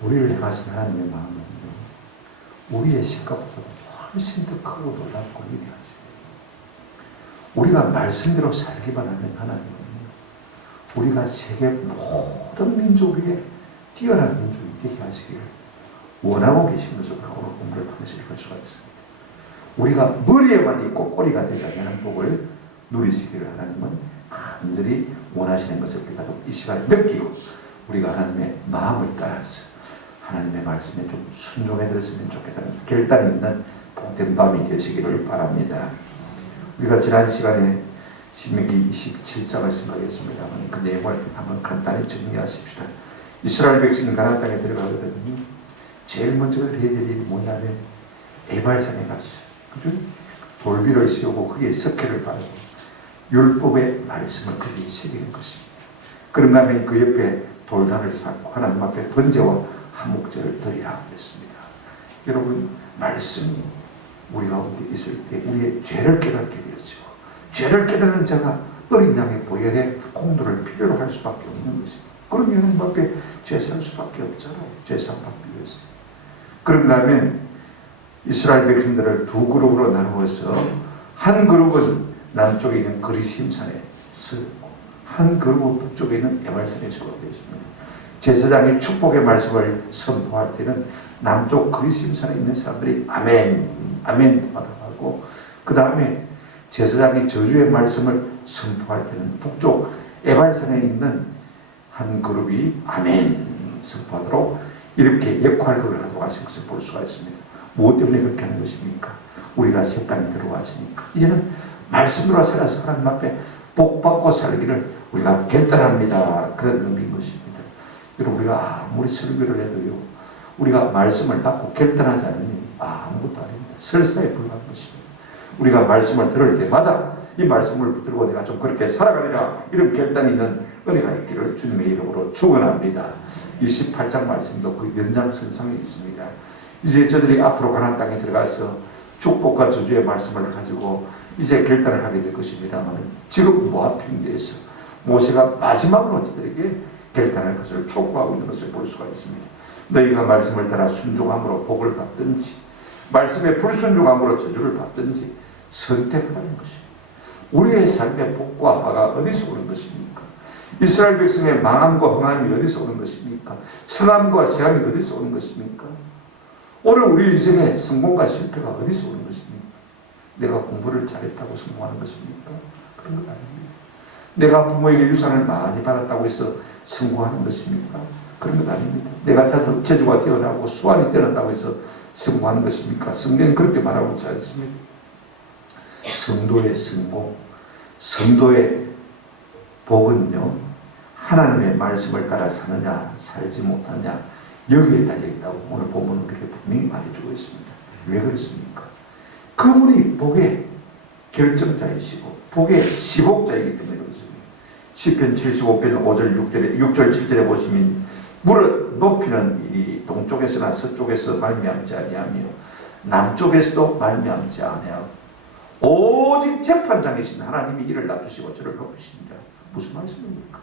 우리를 향하신 하나님의 마음은 우리의 생각보다 훨씬 더 크고 놀랍고 위대하죠. 우리가 말씀대로 살기만 하면 하나님은 우리가 세계 모든 민족 위에 뛰어난 민족이 되게 하시기를 원하고 계신 것을 오늘 공부를 통해서 읽을 수가 있습니다. 우리가 머리에만 있고 꼬리가 되지 않는 복을 누리시기를 하나님은 간절히 원하시는 것을 우리가 이 시간에 느끼고 우리가 하나님의 마음을 따라서 하나님의 말씀에 좀 순종해 들었으면 좋겠다는 결단이 있는 복된 밤이 되시기를 바랍니다. 우리가 지난 시간에 신명기 27장을 생각했습니다만 그 내용을 한번 간단히 정리하십시다. 이스라엘 백성이 가나안 땅에 들어가거든요. 제일 먼저 해야 될 일이 뭐냐면 에발산에 갔어요. 그죠? 돌비를 씌우고 거기에 석회를 바르고 율법의 말씀을 거기에 새기는 것입니다. 그런가 하면 그 옆에 돌단을 쌓고 하나님 앞에 번제와 한목제를 드리라고 했습니다. 여러분, 말씀이 우리 가운데 있을 때 우리의 죄를 깨닫게 되었죠. 죄를 깨닫는 자가 어린 양의 보혈의 공도를 필요로 할 수밖에 없는 것입니다. 그럼 하나님 앞에 죄살 수밖에 없잖아요. 죄상 받기 위해서. 그런가 하면 이스라엘 백성들을 두 그룹으로 나누어서 한 그룹은 남쪽에 있는 그리심산에 서고 한 그룹은 북쪽에 있는 에발산에 서게 되었습니다. 제사장이 축복의 말씀을 선포할 때는 남쪽 그리심산에 있는 사람들이 아멘, 아멘 받아가고 그 다음에 제사장이 저주의 말씀을 선포할 때는 북쪽 에발산에 있는 한 그룹이 아멘 선포하도록 이렇게 역할을 하도록 하신 것을 볼 수가 있습니다. 무엇 때문에 그렇게 하는 것입니까? 우리가 새 땅에 들어왔으니까 이제는 말씀으로 살아서 하나님 앞에 복받고 살기를 우리가 결단합니다. 그런 의미인 것입니다. 여러분, 우리가 아무리 설교를 해도요, 우리가 말씀을 받고 결단하지 않으면 아무것도 아닙니다. 설사에 불과한 것입니다. 우리가 말씀을 들을 때마다 이 말씀을 붙들고 내가 좀 그렇게 살아가리라 이런 결단이 있는 은혜가 있기를 주님의 이름으로 축원합니다. 28장 말씀도 그 연장선상에 있습니다. 이제 저들이 앞으로 가나안 땅에 들어가서 축복과 저주의 말씀을 가지고 이제 결단을 하게 될 것입니다만 지금 모압 평지에서 모세가 마지막으로 저들에게 결단할 것을 촉구하고 있는 것을 볼 수가 있습니다. 너희가 말씀을 따라 순종함으로 복을 받든지 말씀에 불순종함으로 저주를 받든지 선택하는 것입니다. 우리의 삶의 복과 화가 어디서 오는 것입니까? 이스라엘 백성의 망함과 흥함이 어디서 오는 것입니까? 성함과 세함이 어디서 오는 것입니까? 오늘 우리 인생의 성공과 실패가 어디서 오는 것입니까? 내가 공부를 잘했다고 성공하는 것입니까? 그런 것 아닙니다. 내가 부모에게 유산을 많이 받았다고 해서 성공하는 것입니까? 그런 것 아닙니다. 내가 재주가 뛰어나고 수완이 뛰어난다고 해서 성공하는 것입니까? 성경은 그렇게 말하고 있지 않습니다. 성도의 성공, 성도의 복은요, 하나님의 말씀을 따라 사느냐 살지 못하느냐 여기에 달려있다고 오늘 본문은 그렇게 분명히 말해주고 있습니다. 왜 그렇습니까? 그분이 복의 결정자이시고 복의 시복자이기 때문에 그렇습니다. 시편 75편 5절 6절 7절에 보시면 무릇 높이는 일이 동쪽에서나 서쪽에서 말미암지 아니하며 남쪽에서도 말미암지 아니하고 오직 재판장이신 하나님이 이를 낮추시고 저를 높이십니다. 무슨 말씀입니까?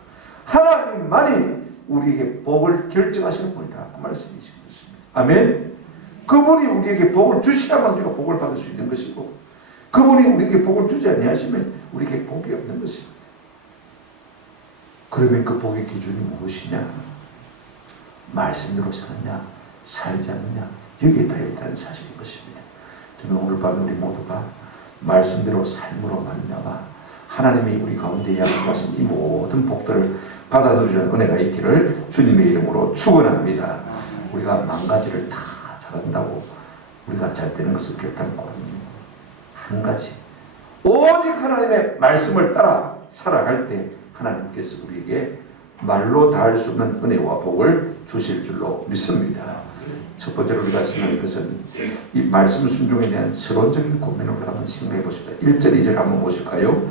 하나님만이 우리에게 복을 결정하시는 분이다. 그 말씀이신 것입니다. 아멘. 그분이 우리에게 복을 주시야만 우리가 복을 받을 수 있는 것이고 그분이 우리에게 복을 주지 아니하시면 우리에게 복이 없는 것입니다. 그러면 그 복의 기준이 무엇이냐? 말씀대로 사느냐 살지 않느냐 여기에 달려있다는 사실인 것입니다. 저는 오늘 밤 우리 모두가 말씀대로 삶으로 말미암아 하나님이 우리 가운데 약속하신 이 모든 복들을 받아 누리는 은혜가 있기를 주님의 이름으로 축원합니다. 우리가 망가지를 다 잘한다고 우리가 잘 되는 것은 결단코 아닙니다. 한 가지 오직 하나님의 말씀을 따라 살아갈 때 하나님께서 우리에게 말로 다할 수 없는 은혜와 복을 주실 줄로 믿습니다. 첫 번째로 우리가 생각할 것은 이 말씀 순종에 대한 서론적인 고민을 한번 생각해 보십시다. 1절 2절 한번 보실까요?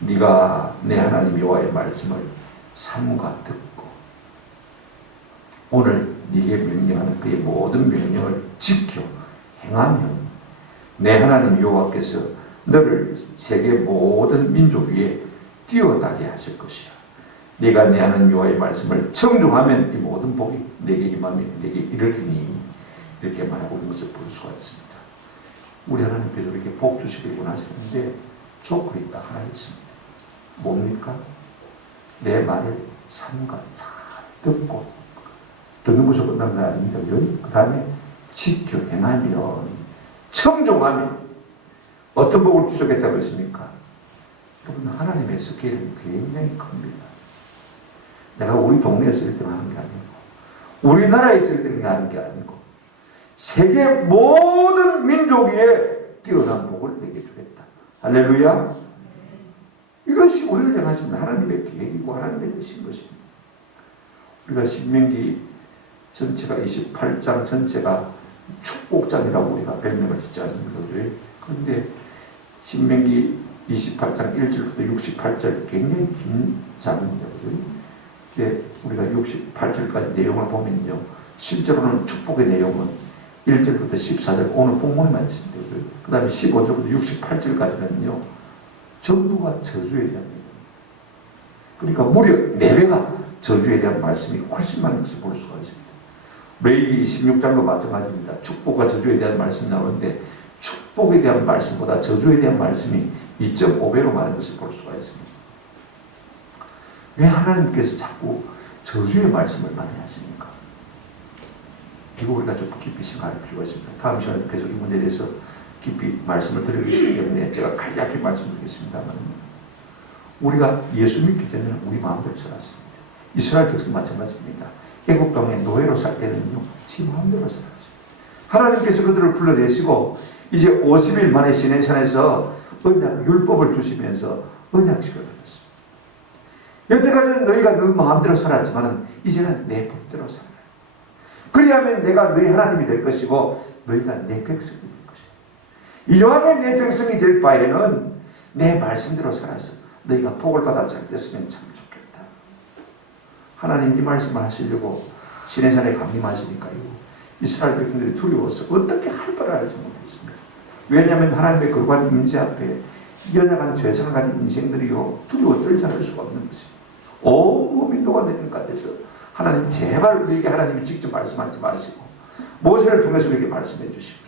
네가 내 하나님 여호와의 말씀을 삼가 듣고 오늘 네게 명령하는 그의 모든 명령을 지켜 행하면 내 하나님 여호와께서 너를 세계 모든 민족 위에 뛰어나게 하실 것이야. 네가 내 하나님 여호와의 말씀을 청종하면 이 모든 복이 내게 임하며 내게 이르리니 이렇게 말하고 있는 것을 볼 수가 있습니다. 우리 하나님께서 이렇게 복 주시기를 원하시는데 조건이 딱 하나 있습니다. 뭡니까? 내 말을 삼가 잘 듣고, 듣는 것으로 끝나는 거 아닙니다. 그 다음에 지켜 행하면, 청종하면 어떤 복을 주셨겠다고 했습니까? 여러분, 하나님의 스케일은 굉장히 큽니다. 내가 우리 동네에서 1등 하는 게 아니고, 우리나라에서 1등 하는 게 아니고, 세계 모든 민족 위에 뛰어난 복을 내게 주겠다. 할렐루야. 이것이 우리를 향하신 하나님의 계획이고 하나님의 뜻인 것입니다. 우리가 신명기 전체가 28장 전체가 축복장이라고 우리가 별명을 짓지 않습니까? 그런데 신명기 28장 1절부터 68절 굉장히 긴 장입니다. 이제 우리가 68절까지 내용을 보면요, 실제로는 축복의 내용은 1절부터 14절 오늘 본문에만 있습니다. 그 다음에 15절부터 68절까지는요 전부가 저주에 대한 얘기입니다. 그러니까 무려 4배가 저주에 대한 말씀이 훨씬 많은 것을 볼 수가 있습니다. 레위기 26장도 마찬가지입니다. 축복과 저주에 대한 말씀이 나오는데 축복에 대한 말씀보다 저주에 대한 말씀이 2.5배로 많은 것을 볼 수가 있습니다. 왜 하나님께서 자꾸 저주의 말씀을 많이 하십니까? 이거 우리가 좀 깊이 생각할 필요가 있습니다. 다음 시간에 계속 이 문제에 대해서 깊이 말씀을 드리기 때문에 제가 간략히 말씀드리겠습니다만, 우리가 예수 믿기 때문에 우리 마음대로 살았습니다. 이스라엘 백성 마찬가지입니다. 애국 땅에 노예로 살 때는요, 지 마음대로 살았습니다. 하나님께서 그들을 불러내시고 이제 50일 만에 시내산에서 언약, 율법을 주시면서 언약식을 받았습니다. 여태까지는 너희가 너 마음대로 살았지만 이제는 내 법대로 살아라. 그리하면 내가 너희 하나님이 될 것이고 너희가 내 백성이 될 것이다. 이러한 내 백성이 될 바에는 내 말씀대로 살아서 너희가 복을 받아 잘 됐으면 참 좋겠다. 하나님 이 말씀을 하시려고 시내산에 강림하시니까요, 이스라엘 백성들이 두려워서 어떻게 할 바를 알지 못했습니다. 왜냐하면 하나님의 거룩한 임재 앞에 연약한 죄성을 가진 인생들이요 두려워 떨지 않을 수가 없는 것입니다. 온몸이 녹아내리는 것 같아서 하나님 제발 우리에게 하나님이 직접 말씀하지 마시고 모세를 통해서 우리에게 말씀해 주시고,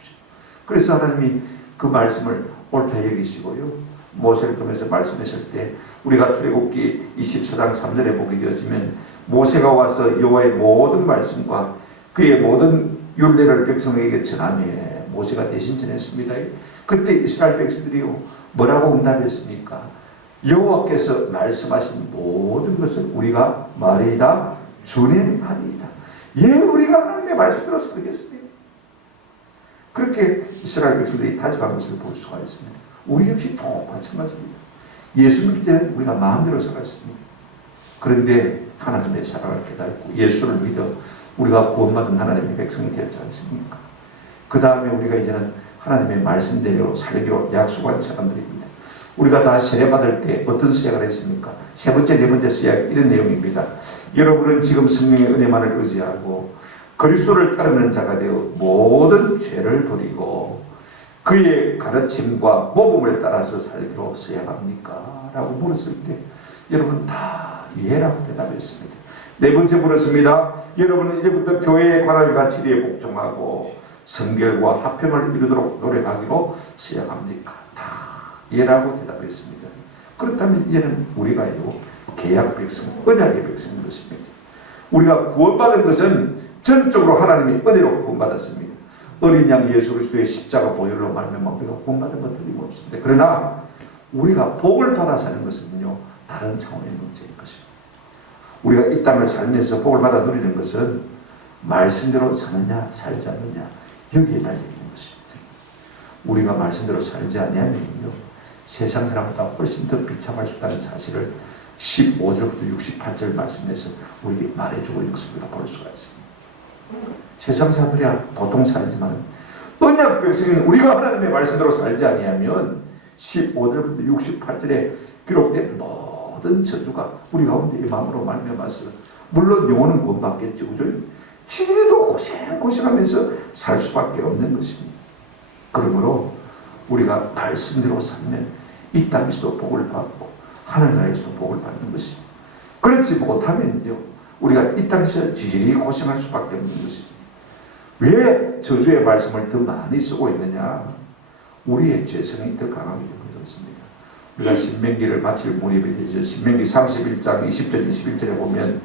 그래서 하나님이 그 말씀을 옳다 여기시고요, 모세를 통해서 말씀하실 때 우리가 출애굽기 24장 3절에 보게 되어지면 모세가 와서 여호와의 모든 말씀과 그의 모든 율례를 백성에게 전하며 모세가 대신 전했습니다. 그때 이스라엘 백성들이요 뭐라고 응답했습니까? 여호와께서 말씀하신 모든 것을 우리가 말이다 주님 하리이다. 예, 우리가 하나님의 말씀으로 살겠습니다. 그렇게 이스라엘 백성들이 다짐한 것을 볼 수가 있습니다. 우리 역시 또 마찬가지입니다. 예수 믿기 때문에 우리가 마음대로 살았습니다. 그런데 하나님의 사랑을 깨닫고 예수를 믿어 우리가 구원받은 하나님의 백성이 되었지 않습니까? 그 다음에 우리가 이제는 하나님의 말씀대로 살기로 약속한 사람들입니다. 우리가 다 세례받을 때 어떤 시작을 했습니까? 세 번째, 네 번째 시작 이런 내용입니다. 여러분은 지금 성령의 은혜만을 의지하고 그리스도를 따르는 자가 되어 모든 죄를 버리고 그의 가르침과 모범을 따라서 살기로 서약합니까? 라고 물었을 때 여러분 다 예라고 대답했습니다. 네 번째 물었습니다. 여러분은 이제부터 교회의 관할과 지리에 복종하고 성결과 화평을 이루도록 노력하기로 서약합니까? 다 예라고 대답했습니다. 그렇다면 이제는 우리가요 계약 백성, 언약의 백성인 것입니다. 우리가 구원받은 것은 전적으로 하나님이 은혜로 구원받았습니다. 어린 양 예수 그리스도의 십자가 보혈로 말미암아 우리가 구원받은 것 틀림없습니다. 그러나 우리가 복을 받아 사는 것은요 다른 차원의 문제인 것입니다. 우리가 이 땅을 살면서 복을 받아 누리는 것은 말씀대로 사느냐 살지 않느냐 여기에 달려있는 것입니다. 우리가 말씀대로 살지 아니하면요 세상 사람보다 훨씬 더 비참할 수 있다는 사실을 15절부터 68절 말씀에서 우리에게 말해주고 있는 것을 우리가 볼 수가 있습니다. 세상 사람들이야 보통 살지만 언약 백성인 우리가 하나님의 말씀대로 살지 아니하면 15절부터 68절에 기록된 모든 저주가 우리 가운데 이 마음으로 말미암아서 물론 영혼은 구원받겠죠. 지리도 고생하면서 살 수밖에 없는 것입니다. 그러므로 우리가 말씀대로 살면 이 땅에서도 복을 받고 하늘나라에서도 복을 받는 것입니다. 그렇지 못하면요, 우리가 이 땅에서 지질이 고생할 수밖에 없는 것입니다. 왜 저주의 말씀을 더 많이 쓰고 있느냐? 우리의 죄성이 더 강하기 때문에 그렇습니다. 우리가 신명기를 마칠 무렵에 되죠. 신명기 31장 20절 21절에 보면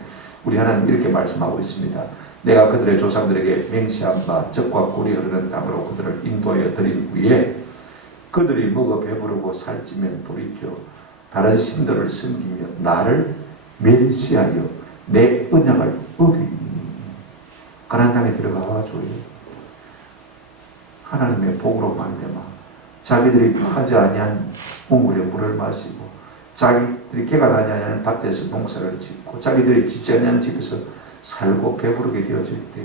우리 하나님 이렇게 말씀하고 있습니다. 내가 그들의 조상들에게 맹세한 바 적과 꿀이 흐르는 땅으로 그들을 인도하여 드린 후에 그들이 먹어 배부르고 살찌면 돌이켜 다른 신들을 섬기며 나를 멸시하여 내 언약을 어기니. 가나안 땅에 들어가가지고 하나님의 복으로 말미암아 자기들이 하지 아니한 우물에 물을 마시고 자기들이 개가 나지 아니한 밭에서 농사를 짓고 자기들이 짓지 아니한 집에서 살고 배부르게 되어질 때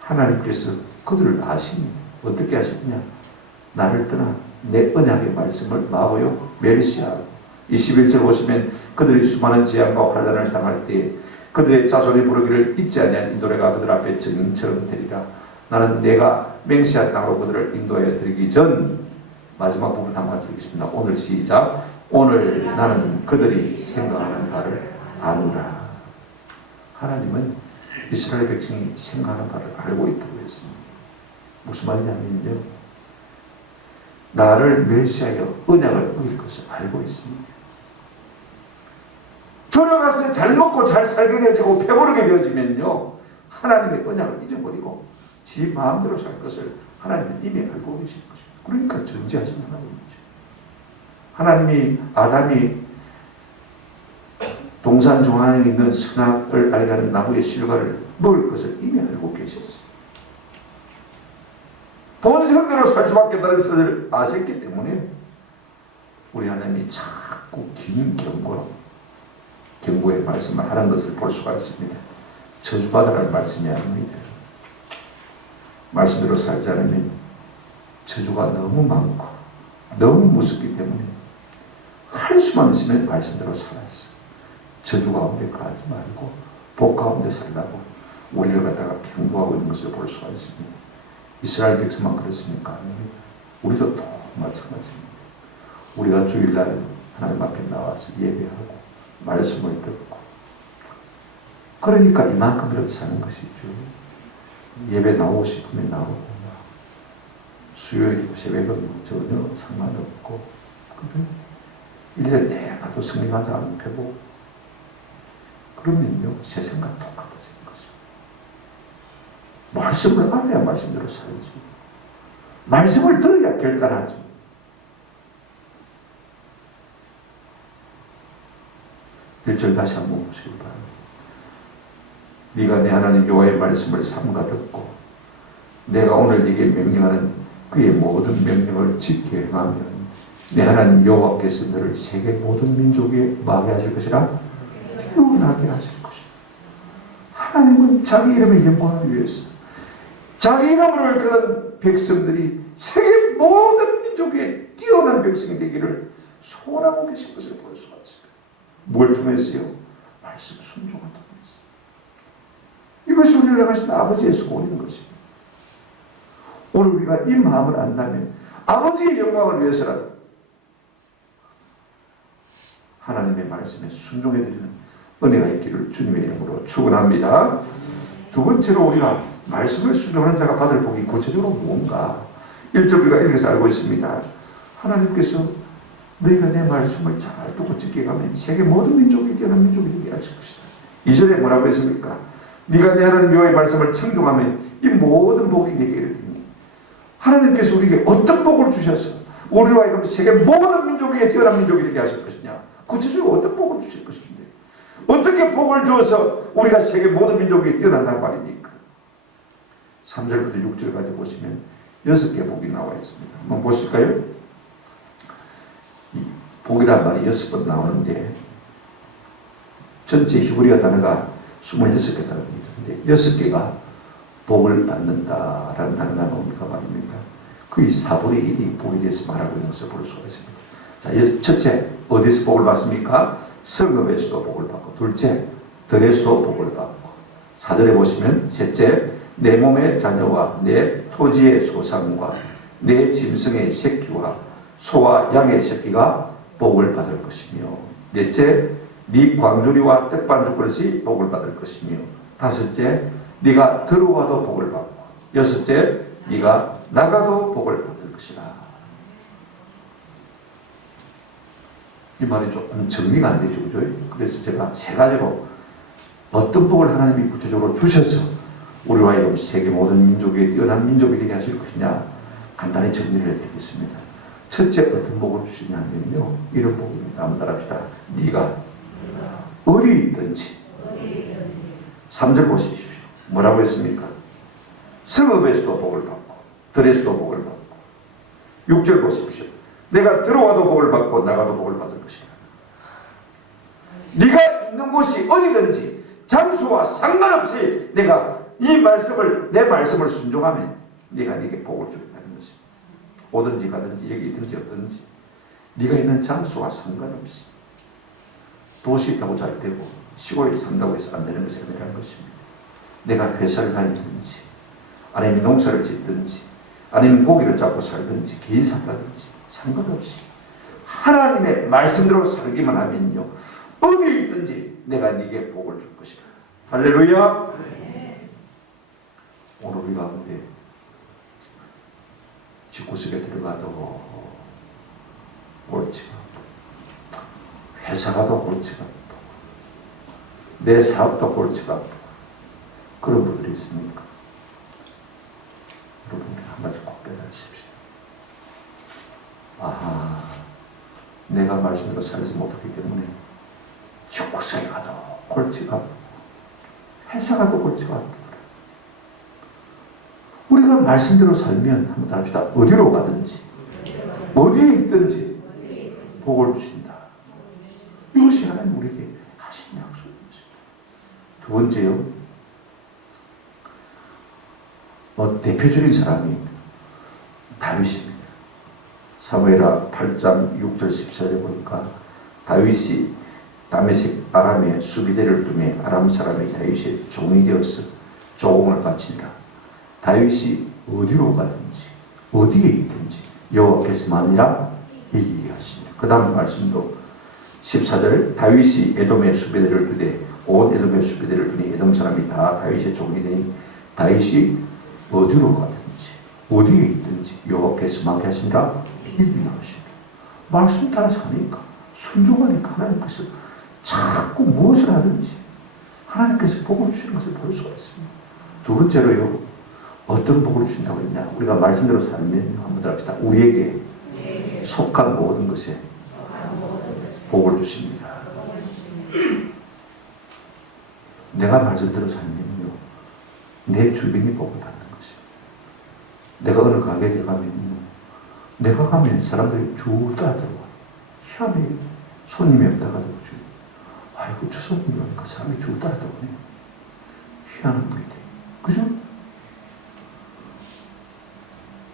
하나님께서 그들을 아시니 어떻게 하셨느냐? 나를 떠나 내 언약의 말씀을 마고요 멸시하고 21절 보시면 그들이 수많은 재앙과 환난을 당할 때 그들의 자손이 부르기를 잊지 아니한 이 노래가 그들 앞에 증인처럼 되리라. 나는 내가 맹세한 땅으로 그들을 인도하여 드리기 전 마지막 부분 한번 드리겠습니다. 오늘 시작. 오늘 나는 그들이 생각하는 바를 아노라. 하나님은 이스라엘 백성이 생각하는 바를 알고 있다고 했습니다. 무슨 말이냐면요, 나를 멸시하여 언약을 어길 것을 알고 있습니다. 들어가서 잘 먹고 잘 살게 되어지고 배부르게 되어지면요, 하나님의 언약을 잊어버리고 지 마음대로 살 것을 하나님은 이미 알고 계신 것입니다. 그러니까 전지하신 하나님이죠. 하나님이 아담이 동산 중앙에 있는 선악을 알게 나무의 실과를 먹을 것을 이미 알고 계셨어요. 본성대로 살 수밖에 없다는 것을 아셨기 때문에 우리 하나님이 자꾸 긴 경고의 말씀을 하는 것을 볼 수가 있습니다. 저주받으라는 말씀이 아닙니다. 말씀대로 살지 않으면 저주가 너무 많고 너무 무섭기 때문에 할 수만 있으면 말씀대로 살아야 했어요. 저주 가운데 가지 말고 복 가운데 살라고 우리를 갖다가 경고하고 있는 것을 볼 수가 있습니다. 이스라엘 백성만 그렇습니까? 아닙니다. 우리도 또 마찬가지입니다. 우리가 주일날 하나님 앞에 나와서 예배하고 말씀을 듣고 그러니까 이만큼이라도 사는 것이죠. 예배 나오고 싶으면 나오고 수요일이고 새벽은 전혀 상관없고 1년 내가도 성령하지 않은 배고 그러면요 세상과 똑같아지는 거죠. 말씀을 알아야 말씀대로 살지. 말씀을 들어야 결단하지. 일절 다시 한번 보시기 바랍니다. 네가 내 하나님 여호와의 말씀을 삼가 듣고 내가 오늘 네게 명령하는 그의 모든 명령을 지켜 행하면 내 하나님 여호와께서 너를 세계 모든 민족에 마게 하실 것이라 태어나게 하실 것이다. 하나님은 자기 이름을 영광하기 위해서 자기 이름으로 이끄는 백성들이 세계 모든 민족에 뛰어난 백성이 되기를 소원하고 계신 것을 볼 수가 있습니다. 뭘 통해서요? 말씀 순종을 통해서. 이것이 우리를 향하신 아버지의 소원인 것입니다. 오늘 우리가 이 마음을 안다면 아버지의 영광을 위해서라도 하나님의 말씀에 순종해드리는 은혜가 있기를 주님의 이름으로 축원합니다. 두 번째로 우리가 말씀을 순종하는 자가 받을 복이 구체적으로 무언가 1절 우리가 이렇게 알고 있습니다. 하나님께서 너희가 내 말씀을 잘 듣고 지켜가면 세계 모든 민족이 뛰어난 민족이 되게 하실 것이다. 2절에 뭐라고 했습니까? 네가 내 하나님 여호와의 말씀을 청종하면 이 모든 복이 내게 이르리니. 하나님께서 우리에게 어떤 복을 주셔서 우리와 하여금 세계 모든 민족에게 뛰어난 민족이 되게 하실 것이냐? 구체적으로 어떤 복을 주실 것인데 어떻게 복을 주어서 우리가 세계 모든 민족에게 뛰어난다는 말입니까? 3절부터 6절까지 보시면 6개 복이 나와 있습니다. 한번 보실까요? 이 복이라는 말이 6번 나오는데 전체 히브리어 단어가 26개 단어입니다. 근데 6개가 복을 받는다라는 단어가 나옵니까 말입니다. 거의 4분의 1이 복에 대해서 말하고 있는 것을 볼 수가 있습니다. 자, 첫째, 어디서 복을 받습니까? 성읍에서도 복을 받고, 둘째, 들에서도 복을 받고, 4절에 보시면 셋째, 내 몸의 자녀와 내 토지의 소산과 내 짐승의 새끼와 소와 양의 새끼가 복을 받을 것이며, 넷째, 네 광주리와 떡반죽 그릇이 복을 받을 것이며, 다섯째, 네가 들어와도 복을 받고, 여섯째, 네가 나가도 복을 받을 것이라. 이 말이 조금 정리가 안 되죠, 그죠? 그래서 제가 세 가지로 어떤 복을 하나님이 구체적으로 주셔서 우리와 이런 세계 모든 민족에 뛰어난 민족이 되게 하실 것이냐, 간단히 정리를 해드리겠습니다. 첫째, 어떤 복을 주시냐면요, 이런 복입니다. 한번 따라합시다. 네가 어디 있든지. 3절 보십시오. 뭐라고 했습니까? 성읍에서도 복을 받고 들에서도 복을 받고. 6절 보십시오. 내가 들어와도 복을 받고 나가도 복을 받을 것이다. 네가 있는 곳이 어디든지 장소와 상관없이 내가 이 말씀을, 내 말씀을 순종하면 네가 네게 복을 주겠다는 것입니다. 오든지 가든지 여기 있든지 없든지 네가 있는 장소와 상관없이, 도시에 있다고 잘 되고 시골에 산다고 해서 안 되는 것이 아니라는 것입니다. 내가 회사를 다니든지 아니면 농사를 짓든지 아니면 고기를 잡고 살든지 긴 살든지 상관없이 하나님의 말씀대로 살기만 하면요, 어디 있든지 내가 네게 복을 줄 것이다. 할렐루야. 네. 오늘 우리 가운데 집구석에 들어가도 꼴찌가, 회사 가도 꼴찌가, 내 사업도 꼴찌가, 그런 분들이 있습니까? 여러분 한 가지 꼭 깨달으십시오. 아하, 내가 말씀대로 살지 못하기 때문에 집구석에 가도 꼴찌가, 회사 가도 꼴찌가, 우리가 말씀대로 살면 한번 답시다. 어디로 가든지 어디에 있든지 복을 주신다. 이것이 하나님 우리에게 하신 약속입니다. 두 번째요, 대표적인 사람이 다윗입니다. 사무엘하 8장 6절 14절에 보니까 다윗이 다메섹 아람의 수비대를 두매 아람 사람이 다윗의 종이 되어서 조공을 바치니라. 다윗이 어디로 가든지 어디에 있든지 여호와께서 만이라 이기게 하시니라. 그 다음 말씀도 14절, 다윗이 에돔의 수비대를 두되 온 에돔의 수비대를 두니 에돔 사람이 다 다윗의 종이 되니 다윗이 어디로 가든지 어디에 있든지 여호와께서 만게 하시니라 이기게 하시니라. 말씀 따라 사니까, 순종하니까 하나님께서 자꾸 무엇을 하든지 하나님께서 복을 주시는 것을 볼 수가 있습니다. 두 번째로요, 어떤 복을 주신다고 했냐? 우리가 말씀대로 살면 한번 더 합시다. 우리에게 속한 모든 것에 복을 주십니다. 내가 말씀대로 살면요, 내 주변이 복을 받는 것입니다. 내가 어느 가게에 들어가면요, 내가 가면 사람들이 쭉 따라들어와요. 희한해. 손님이 없다가도 아이고 저 손님이 오니까 사람이 쭉 따라들어오네요. 희한한 분이 돼요. 그죠?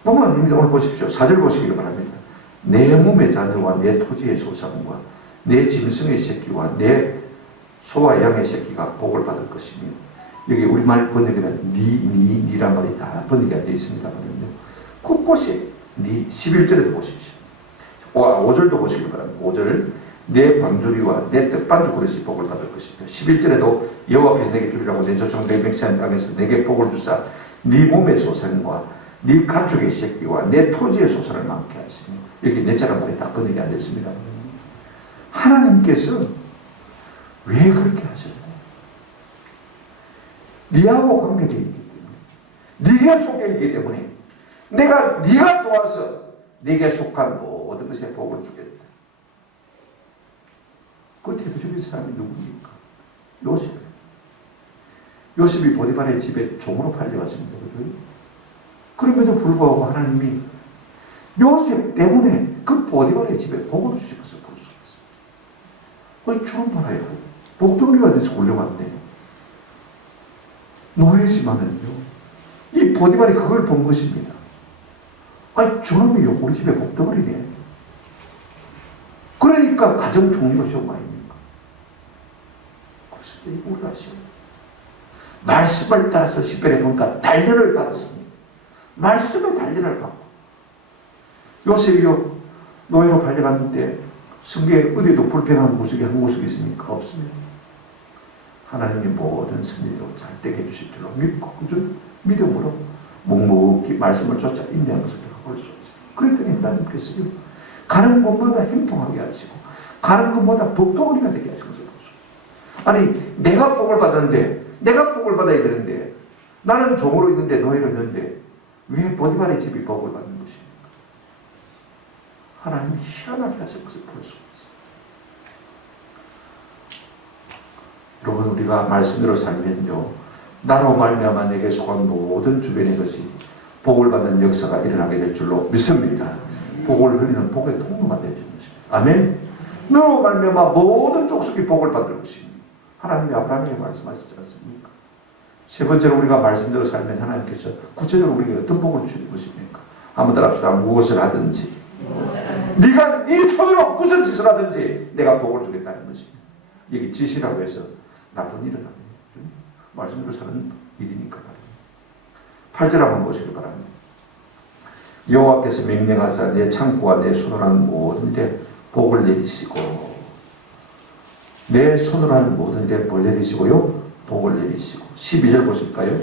부모님이 오늘 보십시오. 4절 보시기를 바랍니다. 내 몸의 자녀와 내 토지의 소산과 내 짐승의 새끼와 내 소와 양의 새끼가 복을 받을 것이며, 여기 우리말 번역에는 니란 말이 다 번역이 안 되어 있습니다. 곳곳에 11절에도 보십시오. 5절도 보시기 바랍니다. 5절, 내 광주리와 내 떡반죽 그릇이 복을 받을 것이며, 11절에도 여호와께서 내게 주리라고 내 조상 내 백성의 땅에서 내게 복을 주사 네 몸의 소산과 네 가축의 새끼와 내 토지의 소산을 많게 하시며, 여기 내자란 말이 다 번역이 안 됐습니다. 하나님께서 왜 그렇게 하셨나요? 네하고 관계되어 있기 때문에, 네가 속해 있기 때문에, 네가 좋아서 네게 속한 모든 것에 복을 주겠다. 그 대표적인 사람이 누굽니까? 요셉. 요셉이 보디발의 집에 종으로 팔려갔습니다. 그럼에도 불구하고 하나님이 요셉 때문에 그 보디발의 집에 복을 주신 것을 볼 수 있습니다. 저런 봐라요. 복덩이가 돼서 훌륭한데, 노예지만은요, 이 보디발이 그걸 본 것입니다. 저놈이요, 우리 집에 복덩이네. 그러니까 가정총리가 시험 아닙니까? 그래서 우리가 시험. 말씀을 따라서 10편에 보니까 단련을 받았습니다. 말씀의 단련을 받고, 요셉이요, 노예로 팔려갔는데 성경에 어디에도 불평한 구석이 한 구석이 있습니까? 없습니다. 하나님이 모든 승리로 잘 되게 해주실 줄로 믿고 그저 믿음으로 묵묵히 말씀을 쫓아 인내하는 것을 볼 수 있습니다. 그랬더니 하나님께서요 가는 곳마다 행동하게 하시고 가는 곳마다 복동이가 되게 하시는 것을 볼 수 있습니다. 아니 내가 복을 받았는데 내가 복을 받아야 되는데 나는 종으로 있는데 노예로 있는데 왜 보디발의 집이 복을 받는 것입니까? 하나님이 희한하게 하신 것을 볼 수 있습니다. 여러분 우리가 말씀대로 살면요 나로 말미암아 내게 속한 모든 주변의 것이 복을 받는 역사가 일어나게 될 줄로 믿습니다. 복을 흘리는 복의 통로가 되는 것입니다. 아멘. 너로 말미암아 모든 족속이 복을 받을 것입니다. 하나님이 아브라함에게 말씀하시지 않습니까? 세 번째로 우리가 말씀대로 살면 하나님께서 구체적으로 우리에게 어떤 복을 주실 것입니까? 한번 따라 합시다. 무엇을 하든지 네가 네 손으로 무슨 짓을 하든지 내가 복을 주겠다는 것입니다. 이게 지시라고 해서 나쁜 일은 아니에요. 말씀대로 사는 일이니까 말입니다. 8절 한번 보시기 바랍니다. 여호와께서 명령하사 내 창고와 내 손으로 하는 모든 일에 복을 내리시고 내 손으로 하는 모든 일에 뭘 내리시고요? 복을 내리시고 12절 보실까요?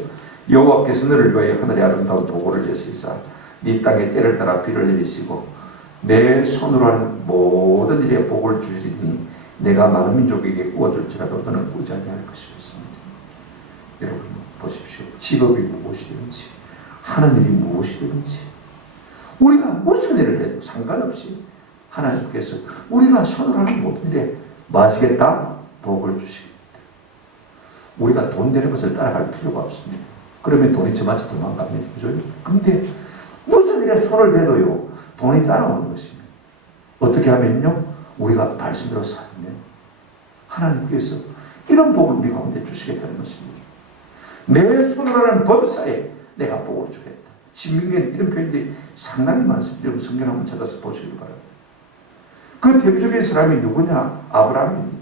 여호와께서 너를 위하여 하늘의 아름다운 도구를 내시사 네 땅에 때를 따라 비를 내리시고 내 손으로 하는 모든 일에 복을 주시리니 내가 많은 민족에게 구워줄지라도 너는 꾸지 아니할 것이었습니다. 여러분 보십시오. 직업이 무엇이든지 하는 일이 무엇이든지 우리가 무슨 일을 해도 상관없이 하나님께서 우리가 손으로 하는 모든 일에 뭐 하시겠다? 복을 주시겠다. 우리가 돈 되는 것을 따라갈 필요가 없습니다. 그러면 돈이 저마치 도망갑니다. 그죠? 근데 무슨 일에 손을 대도요 돈이 따라오는 것입니다. 어떻게 하면요? 우리가 말씀대로 살면 하나님께서 이런 복을 우리 가운데 주시겠다는 것입니다. 내 손으로 하는 법사에 내가 복을 주겠다. 신명기에는 이런 표현들이 상당히 많습니다. 여러분 성경 한번 찾아서 보시기 바랍니다. 그 대표적인 사람이 누구냐? 아브라함입니다.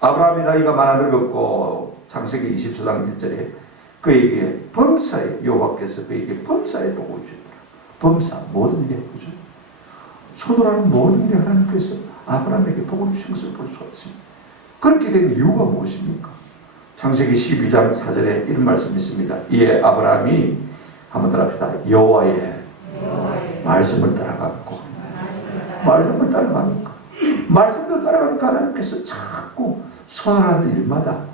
아브라함이 나이가 많아 늙었고 창세기 20장 1절에 그에게 범사에 여호와께서 그에게 범사에 복을 주셨더라. 범사 모든 일에 그죠? 손으로 하는 모든 일에 하나님께서 아브라함에게 복을 주신 것을 볼 수가 있습니다. 그렇게 된 이유가 무엇입니까? 창세기 12장 4절에 이런 말씀이 있습니다. 이에 아브라함이 한번 따라합시다. 여호와의 말씀을 따라갔고 말씀을 따라가니까 하나님께서 자꾸 선언하는 일마다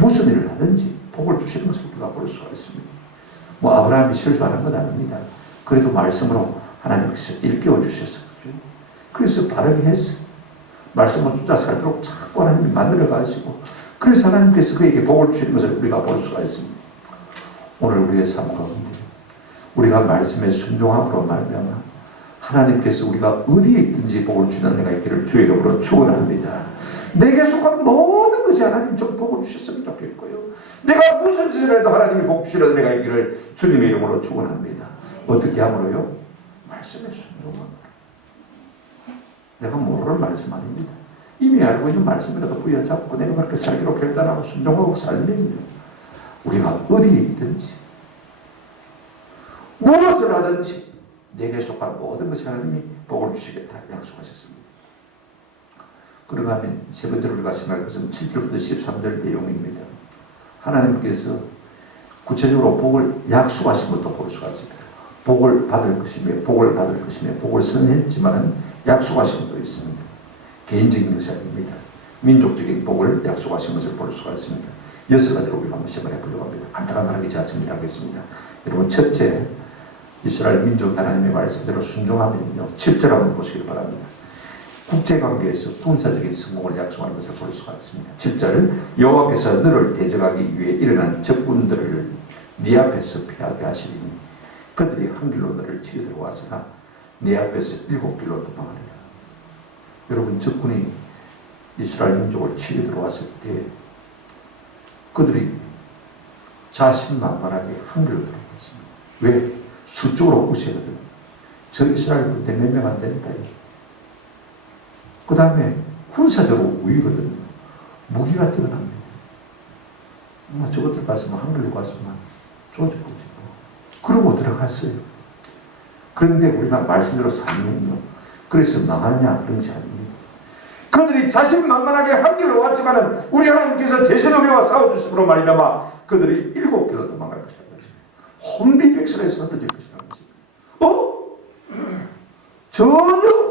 무슨 일을 하든지 복을 주시는 것을 우리가 볼 수가 있습니다. 뭐 아브라함이 실수하는 건 아닙니다. 그래도 말씀으로 하나님께서 일깨워 주셨어요. 그래서 바르게 했어요. 말씀을 쫓아 살도록 자꾸 하나님이 만들어 가시고 그래서 하나님께서 그에게 복을 주시는 것을 우리가 볼 수가 있습니다. 오늘 우리의 삶 가운데 우리가 말씀에 순종함으로 말미암아 하나님께서 우리가 어디에 있든지 복을 주는 내가 있기를 주의 이름으로 축원합니다. 내게 속한 모든 것이 하나님 좀 복을 주셨으면 좋겠고요. 내가 무슨 짓을 해도 하나님이 복 주시는 내가 있기를 주님의 이름으로 축원합니다. 어떻게 함으로요? 말씀에 순종함으로. 내가 모르는 말씀 아닙니다. 이미 알고 있는 말씀이라도 부여잡고 내가 그렇게 살기로 결단하고 순종하고 살면요 우리가 어디에 있든지 무엇을 하든지 내게 속한 모든 것이 하나님이 복을 주시겠다 약속하셨습니다. 그러면 세 번째로 우리가 생각할 것은 7절부터 13절 내용입니다. 하나님께서 구체적으로 복을 약속하신 것도 볼 수가 있습니다. 복을 받을 것이며 복을 선했지만 약속하신 것도 있습니다. 개인적인 것이 아닙니다. 민족적인 복을 약속하신 것을 볼 수가 있습니다. 6가지로 우리가 한번 시험을 해보려고 합니다. 간단하게 제가 정리하겠습니다. 여러분 첫째, 이스라엘 민족 하나님의 말씀대로 순종하면요 7절 한번 보시기 바랍니다. 국제관계에서 군사적인 성공을 약속하는 것을 볼 수가 있습니다. 7절, 여호와께서 너를 대적하기 위해 일어난 적군들을 네 앞에서 피하게 하시리니 그들이 한 길로 너를 치려 들어와서나 네 앞에서 7길로 도망하리라. 여러분 적군이 이스라엘 민족을 치려 들어왔을 때 그들이 자신만만하게 한 길로 들어왔습니다. 왜? 수적으로 우세거든요. 저 이스라엘 군대 몇 명 안 된다. 그 다음에 군사적으로 우위거든요. 무기가 뛰어납니다. 저것들 가서 한 길로 가서만 조직고 그러고 들어갔어요. 그런데 우리가 말씀대로 살면요. 그래서 망하냐 그런 것이 아닙니다. 그들이 자신만만하게 한 길로 왔지만은 우리 하나님께서 대신 우리와 싸워주심으로 말미암아 그들이 7길로 도망갈 것이라는 것입니다. 혼비백산에 쓰러질 것이라는 것입니다. 전혀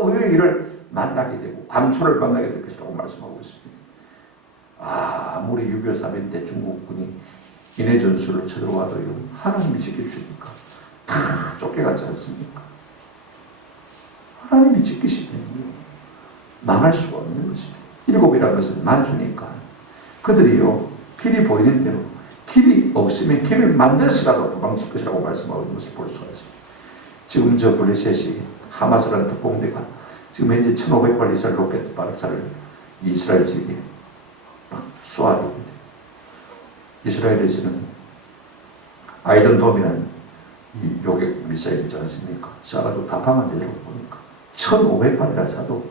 우리의 일을 만나게 되고 암초를 만나게 될 것이라고 말씀하고 있습니다. 아무리 6.13 때 중국군이 인해 전술로 쳐들어와도요, 하나님이 지켜주니까 다 쫓겨갔지 않습니까? 하나님이 지키시면요 망할 수가 없는 것입니다. 7이라는 것은 만수니까 그들이요 길이 보이는 대로 길이 없으면 길을 만들어서라도 도망칠 것이라고 말씀하고 있는 것을 볼 수가 있습니다. 지금 저 블레셋이 하마스라는 특공대가 지금 현재 1,500발 이상 로켓 발사를 이스라엘 지역에 막 쏘아대고 이스라엘에서는 아이던돔이라는 이 요격 미사일 있지 않습니까? 쏴가지고 다 방한되려고 보니까 1,500발이라 쏴도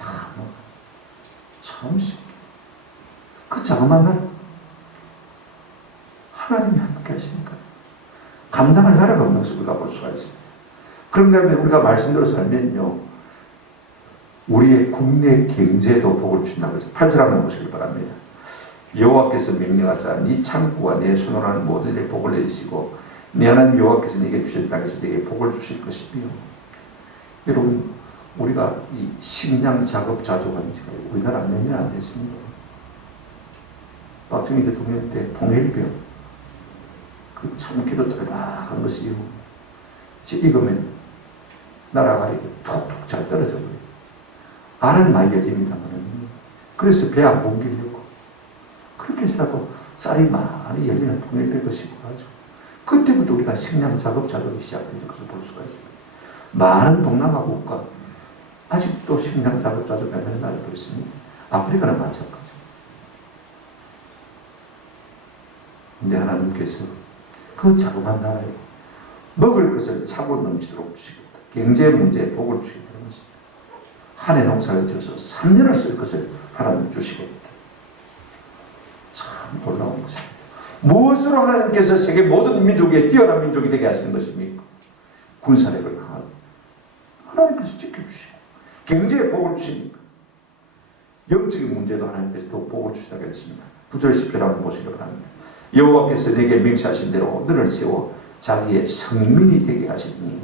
다 참 그 자그마한 나라 하나님이 함께 하시니까 감당할 나라가 없는 것을 우리가 볼 수가 있습니다. 그런가 하면 우리가 말씀대로 살면요 우리의 국내 경제도 복을 주신다고 해서 8절 한번 보시길 바랍니다. 여호와께서 명령하사 네 창고와 내 수놓는 모든 일에 복을 내리시고 내 하나님 여호와께서 네게 주신 땅에서 네게 복을 주실 것이며 여러분 우리가 이 식량 작업 자족한 지가 우리나라 몇 년 안 됐습니다. 박정희 대통령 때 통일병 그 참기도 짤막한 것이요 익으면 나라가 이렇게 툭툭 잘 떨어져 버려요. 알은 많이 열립니다만 그래서 배 안 옮기려고 그렇게 해서라도 쌀이 많이 열리는 통일병 것이고 하죠. 그때부터 우리가 식량 작업이 시작된 것을 볼 수가 있습니다. 많은 동남아 국가 아직도 식량 작업이 안 되는 나라도 있습니다. 아프리카는 마찬가지입니다. 근데 하나님께서 그 자그마한 나라에 먹을 것을 차고 넘치도록 주시겠다. 경제 문제에 복을 주시겠다는 것입니다. 한 해 농사를 지어서 3년을 쓸 것을 하나님 주시겠다. 참 놀라운 것입니다. 무엇으로 하나님께서 세계 모든 민족에 뛰어난 민족이 되게 하시는 것입니까? 군사력을 강하고 하나님께서 지켜주시고 경제에 복을 주시니까 영적인 문제도 하나님께서 더 복을 주시다고 했습니다. 9절 10절 한번 보시기 바랍니다. 여호와께서 내게 명시하신 대로 너를 세워 자기의 성민이 되게 하시니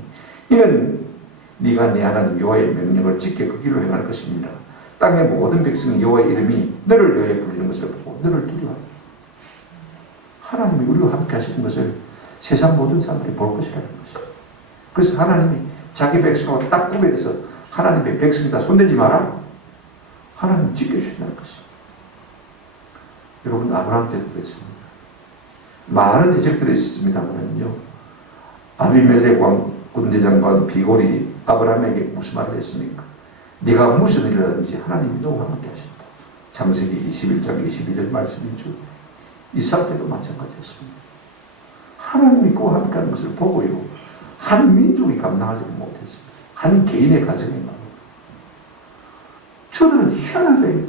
이는 네가 내 하나님 여호와의 명령을 지켜 그 길로 행할 것입니다. 땅의 모든 백성이 여호와의 이름이 너를 여호와에 부르는 것을 보고 너를 두려워하라. 하나님이 우리와 함께 하시는 것을 세상 모든 사람들이 볼 것이라는 것입니다. 그래서 하나님이 자기 백성하고 딱 구별해서 하나님의 백성이다 손대지 마라. 하나님 지켜주신다는 것입니다. 여러분 아브라함 때도 그랬습니다. 많은 대적들이 있었습니다만요. 아비멜렉 군대장관 비골이 아브라함에게 무슨 말을 했습니까? 네가 무슨 일을 하든지 하나님이 너와 함께 하신다. 창세기 21장 22절 말씀이죠. 이삭 때도 마찬가지였습니다. 하나님이 그와 함께 하는 것을 보고요. 한 민족이 감당하지 못했습니다. 한 개인의 가정이 말이에요. 저들은 희한하게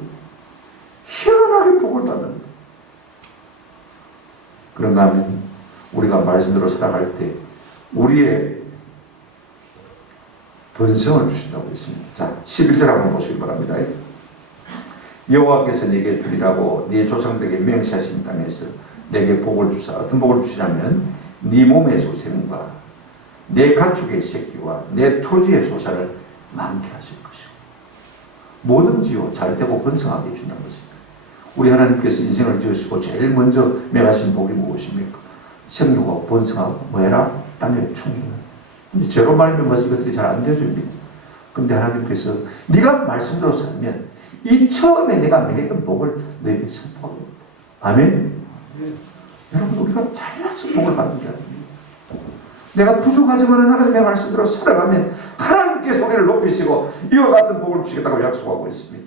복을 받는다. 그런가 하면 우리가 말씀대로 살아갈 때 우리의 번성을 주신다고 했습니다. 자, 11절 한번 보시기 바랍니다. 여호와께서 네게 주리라고 네 조상들에게 명시하신 땅에서 내게 복을 주사 어떤 복을 주시냐면 네 몸의 소생과 내 가축의 새끼와 내 토지의 소산을 많게 하실 것이고 뭐든지요 잘되고 번성하게 해준다는 것입니다. 우리 하나님께서 인생을 지으시고 제일 먼저 명하신 복이 무엇입니까? 생육하고 번성하고 뭐해라? 땅에 충기는. 근데 제로 말면 이것들이 잘 안 되어줍니다. 근데 하나님께서 네가 말씀대로 살면 이 처음에 내가 매겼던 복을 너에게 선포하고 있다. 아멘? 네. 여러분 우리가 잘나서 복을 받는 게 아닙니다. 내가 부족하지만 하나님의 말씀대로 살아가면 하나님께서 우리를 높이시고 이와 같은 복을 주시겠다고 약속하고 있습니다.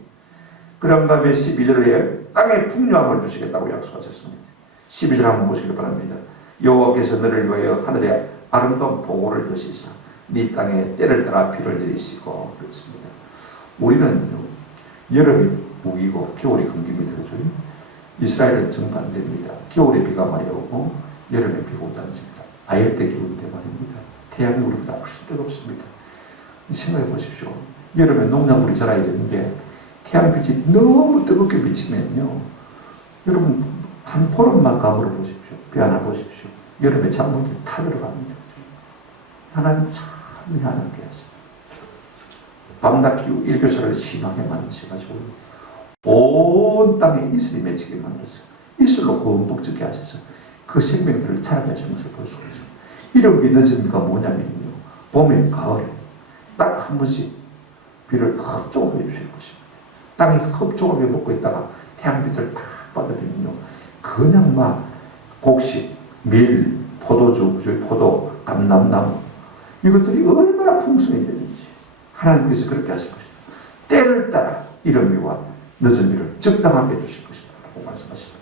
그런 다음에 12절에 땅에 풍요함을 주시겠다고 약속하셨습니다. 12절 한번 보시기 바랍니다. 여호와께서 너를 위하여 하늘에 아름다운 보고를 드시사 네 땅에 때를 따라 비를 내리시고 그렇습니다. 우리는 여름이 우기고 겨울이 금기입니다. 그렇죠? 이스라엘은 정반대입니다. 겨울에 비가 많이 오고 여름에 비가 오지 않습니다. 아열대 기후인데 말입니다. 태양이 우리보다 훨씬 뜨겁습니다. 생각해 보십시오. 여름에 농작물이 자라야 되는데 태양빛이 너무 뜨겁게 비치면요, 여러분 한 보름만 가물어 보십시오. 비하나 보십시오. 여름에 창문이 타 들어갑니다. 하나님 참 미안하게 하십니다. 밤낮 기후 일교차를 심하게 만드셔가지고 온 땅에 이슬이 맺히게 만들었어요. 이슬로 흠뻑 젖게 하셔서 그 생명들을 자라나시는 것을 볼 수가 있습니다. 이런 게 늦으니까 뭐냐면요, 봄에 가을에 딱 한 번씩 비를 흡족하게 해주실 것입니다. 땅이 흡족하게 먹고 있다가 태양빛을 탁 받아들이면요, 그냥 막 곡식, 밀, 포도주, 포도, 감람나무 이것들이 얼마나 풍성해지는지 하나님께서 그렇게 하실 것이다. 때를 따라 이른 비와 늦은 비를 적당하게 해주실 것이다 라고 말씀하십니다.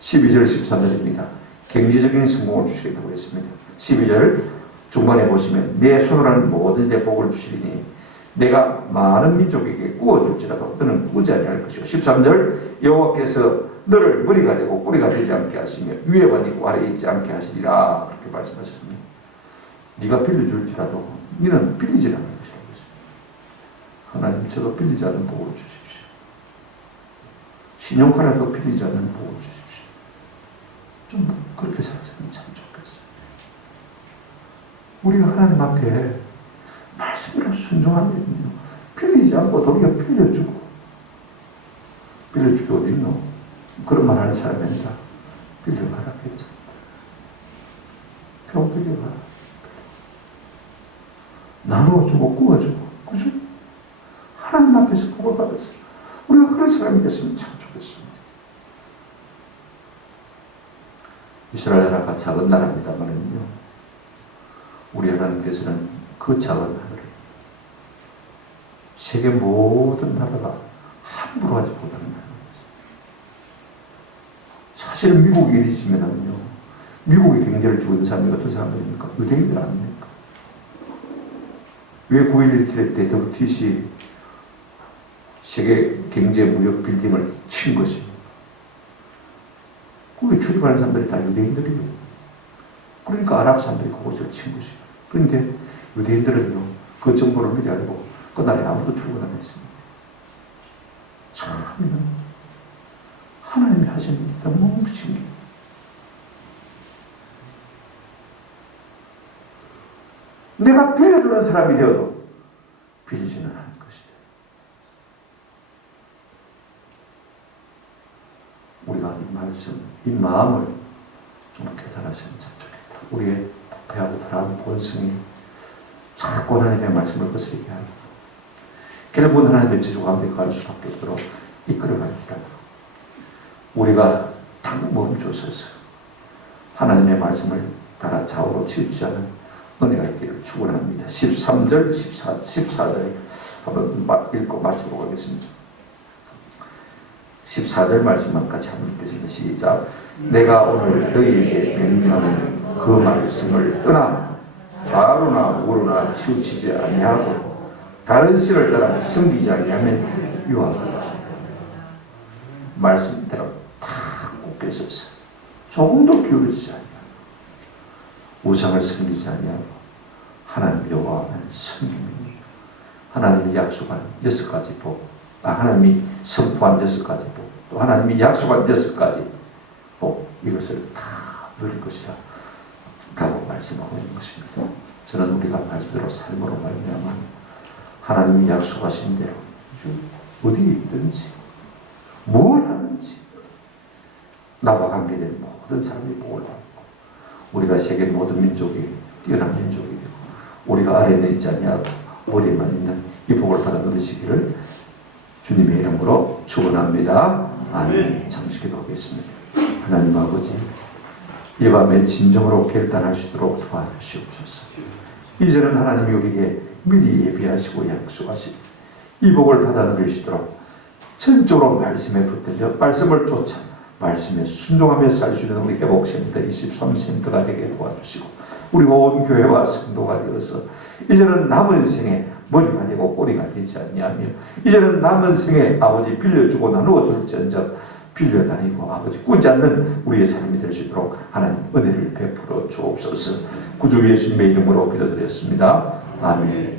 12절 13절입니다. 경제적인 성공을 주시겠다고 했습니다. 12절 중간에 보시면 내 손으로 하는 모든 데 복을 주시리니 내가 많은 민족에게 구워줄지라도 너는 꾸지 아니할 것이고 13절 여호와께서 너를 머리가 되고 꼬리가 되지 않게 하시며 위에만 있고 아래에 있지 않게 하시리라 그렇게 말씀하셨습니다. 네가 빌려줄지라도 너는 빌리지 않을 것이라고 했습니다. 하나님 저도 빌리지 않는 복을 주십시오. 신용카드도 빌리지 않는 복을 주십시오. 좀 그렇게 살았으면 참 좋겠어요. 우리가 하나님 앞에 말씀으로 순종하면요, 빌리지 않고 도리어 빌려주고, 빌려주기 어디 있노? 그런 말 하는 사람이 아니라 빌려가라 했죠. 병 빌려가라. 나눠주고 구워주고, 그죠? 하나님 앞에서 복을 받았어요. 우리가 그런 사람이 됐으면 참 좋겠습니다. 이스라엘 나라가 작은 나라입니다만은요, 우리 하나님께서는 그 작은 하늘에 세계 모든 나라가 함부로 하지 못하는 나라입니다. 사실은 미국 일이지만요, 미국의 경제를 주고 있는 사람이 어떤 사람들입니까? 유대인들 아닙니까? 왜 9.11 테러 때 WTC 세계 경제 무역 빌딩을 친 것이? 거기 출입하는 사람들이 다 유대인들이에요. 그러니까 아랍 사람들이 그곳을 친 것이에요. 그런데 유대인들은요, 그 정보를 미리 알고 그날에 아무도 출근 안 했습니다. 참 하나님이 하신 일이 너무 신기해요. 내가 빌려주는 사람이 되어도 빌리지는 않을 것이다. 우리가 이 말씀, 이 마음을 좀 깨달았으면 참 좋겠다. 우리의 부패하고 더러운 본성이 자꾸 하나님의 말씀을 거스르게 하고 결국은 하나님의 지주 가운데 갈 수밖에 없도록 이끌어갈지라도 우리가 딱 멈춰서서 하나님의 말씀을 따라 좌우로 치우치지 않은 은혜가 있기를 축원합니다. 13절, 14절 한번 읽고 마치도록 하겠습니다. 14절 말씀만 같이 한번 읽겠습니다. 시작. 내가 오늘 너희에게 명령하는 그 말씀을 떠나 좌로나 우로나 치우치지 아니하고 다른 신을 따라 섬기지 아니하면 유하다. 말씀대로 다 굳게 서서 조금도 기울이지 아니하고 우상을 섬기지 아니하고 하나님 여호와만 섬깁니다. 하나님이 약속한 6가지 복, 하나님이 선포한 6가지 복, 또 하나님이 약속한 6가지 복, 이것을 다 누릴 것이다 라고 말씀하고 있는 것입니다. 저는 우리가 말씀대로 삶으로 말미암아 하나님이 약속하신 대로 어디에 있든지 뭘 하는지 나와 관계된 모든 사람이 복을 받고 우리가 세계 모든 민족이 뛰어난 민족이 되고 우리가 아래에 있지 아니하고 머리에만 있는 이 복을 받아 누리시기를 주님의 이름으로 축원합니다. 아멘. 잠시 기도하겠습니다. 하나님 아버지, 이 밤에 진정으로 결단할 수 있도록 도와주시옵소서. 이제는 하나님이 우리에게 미리 예비하시고 약속하시고 이 복을 받아 누리시도록 전적으로 말씀에 붙들려 말씀을 쫓아 말씀에 순종하며 살 수 있는 우리 회복센터 23센터가 되게 도와주시고 우리 온 교회와 성도가 되어서 이제는 남은 생에 머리가 되고 꼬리가 되지 아니하며 이제는 남은 생에 아버지 빌려주고 나누어 줄지언정 빌려다니고 아버지 꾸지 않는 우리의 삶이 될 수 있도록 하나님 은혜를 베풀어 주옵소서. 구주 예수님의 이름으로 기도드렸습니다. 아멘.